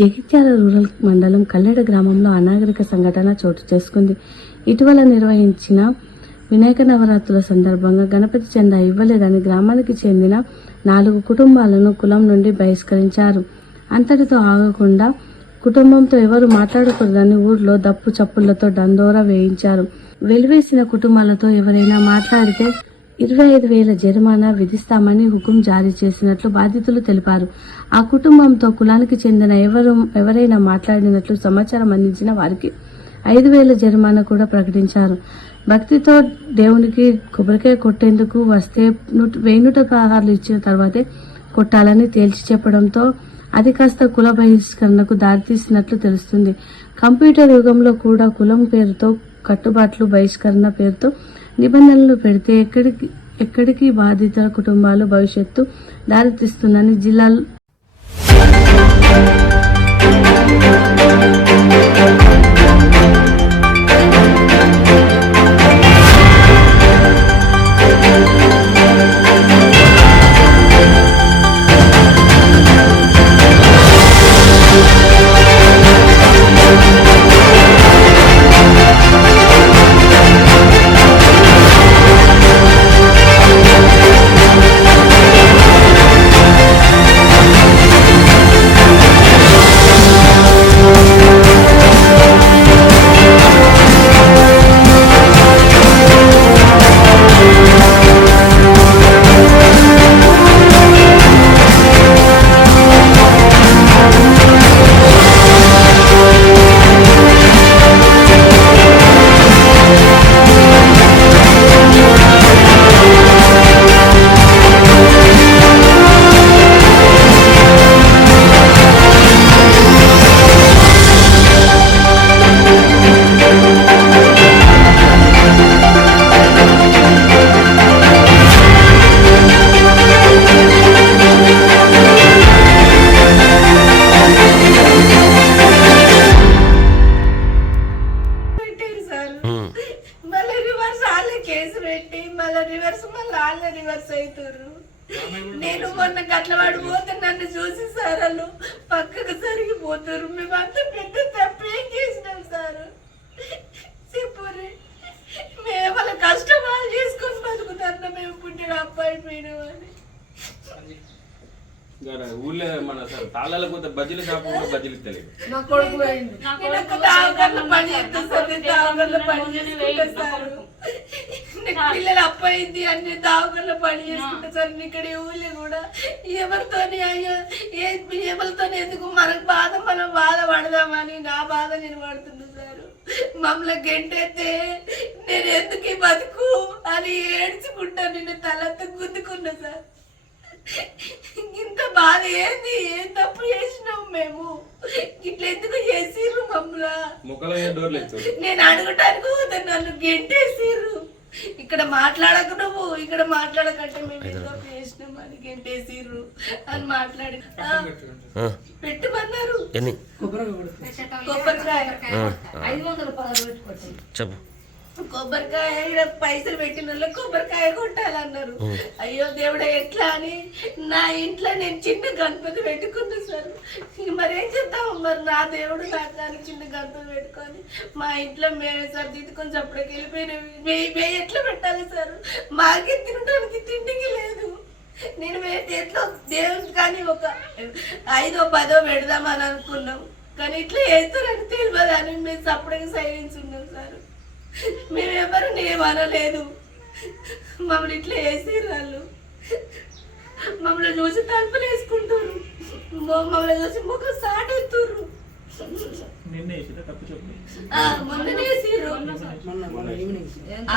Jagtial rural మండలం కల్లెడ గ్రామంలో అనాగరిక సంఘటన చోటు చేసుకుంది. ఇటీవల నిర్వహించిన వినాయక నవరాత్రుల సందర్భంగా గణపతి చందా ఇవ్వలేదని గ్రామానికి చెందిన నాలుగు కుటుంబాలను కులం నుండి బహిష్కరించారు. అంతటితో ఆగకుండా కుటుంబంతో ఎవరు మాట్లాడకూడదని ఊర్లో దప్పు చప్పులతో డందోరా వేయించారు. వెలివేసిన కుటుంబాలతో ఎవరైనా మాట్లాడితే ఇరవై ఐదు వేల జరిమానా విధిస్తామని హుకుం జారీ చేసినట్లు బాధితులు తెలిపారు. ఆ కుటుంబంతో కులానికి చెందిన ఎవరు ఎవరైనా మాట్లాడినట్లు సమాచారం అందించిన వారికి ఐదు వేల జరిమానా కూడా ప్రకటించారు. భక్తితో దేవునికి కొబ్బరికాయ కొట్టేందుకు వస్తే నూట వెయ్యి పదహారులు ఇచ్చిన తర్వాతే కొట్టాలని తేల్చి చెప్పడంతో అది కాస్త కుల బహిష్కరణకు దారితీసినట్లు తెలుస్తుంది. కంప్యూటర్ యుగంలో కూడా కులం పేరుతో కట్టుబాట్లు బహిష్కరణ పేరుతో నిబంధనలు పెడితే ఎక్కడికి ఎక్కడికి బాధితుల కుటుంబాలు భవిష్యత్తు దారితీస్తుందని జిల్లా పెట్టారు కేసు పెట్టి మళ్ళీ రివర్స్ మళ్ళీ వాళ్ళే రివర్స్ అవుతారు నేను మొన్న గట్లవాడు పోతే నన్ను చూసి సార్ వాళ్ళు పక్కకు సరిగిపోతారు మేము అంత పెద్ద తప్పేం చేసినాం సార్. చెప్పురి మేము వాళ్ళ కష్టం వాళ్ళు చేసుకొని బతుకుతారు మేము పుట్టిన అబ్బాయి పోయినాం అని ఇక్కడ ఊళ్ళో మన సార్ తాళాల కొంత బజ్జీలు షాప్ కూడా బజ్జీలు ఇస్తలేదు పిల్లలు అప్పయింది అన్ని దావగర్ల పని చేసుకుంటా సార్ ఇక్కడ ఊళ్ళో కూడా ఎవరితోని అయ్యో ఏ ఎవరితోని ఎందుకు మనకు బాధ మనం బాధ పడదామని నా బాధ నేను పడుతున్నా సార్. మమ్మల్ని గెంటైతే నేను ఎందుకు బతుకు అని ఏడ్చుకుంటా నిన్ను తలంతా గుద్దుకున్నా సార్. ఇంత బాధ ఏంది? ఏం తప్పు చేసినాం మేము? ఇట్లా ఎందుకు చేసిర్రు ఎత్తు. నేను అడగటానికి పోతే నన్ను గెంటేసిర్రు. ఇక్కడ మాట్లాడకు నువ్వు ఇక్కడ మాట్లాడకంటే మేము ఏదో చేసినాం అని గెంటేసిర్రు అని మాట్లాడి. పెట్టమన్నారు. ఎన్ని? కొబ్బరికాయ ఐదు వందల పదహారు పెట్టుకోవచ్చు. చెప్పు. కొబ్బరికాయ పైసలు పెట్టిన కొబ్బరికాయ కొట్టాలన్నారు. అయ్యో దేవుడా ఎట్లా అని? నా ఇంట్లో నేను చిన్న గణపతి పెట్టుకున్నా సార్. మరేం చేద్దాం మరి? నా దేవుడు నాకు కానీ చిన్న గణపతి పెట్టుకొని మా ఇంట్లో మేము సార్ దిద్దుకొని చప్పటికి వెళ్ళిపోయిన. మేము ఎట్లా పెట్టాలి సార్? మాకే తినడానికి తిండికి లేదు. నేను ఎట్లా దేవుడు కానీ ఒక ఐదో పదో పెడదామని అనుకున్నాం. కానీ ఇట్లా వేస్తారని తెలియదు అని మేము చప్పటికి సైలెన్స్ సార్ మేమెవరు నేమనలేదు మమ్మల్ని ఇట్లా వేసి వాళ్ళు. మమ్మల్ని చూసి తలుపులు వేసుకుంటారు మమ్మల్ని చూసి ముఖం సాటెత్తుర్రు. నిన్నే వేసిందా తప్పు చెప్పు. వేసిర్రు. మొన్న మొన్న ఈవినింగ్.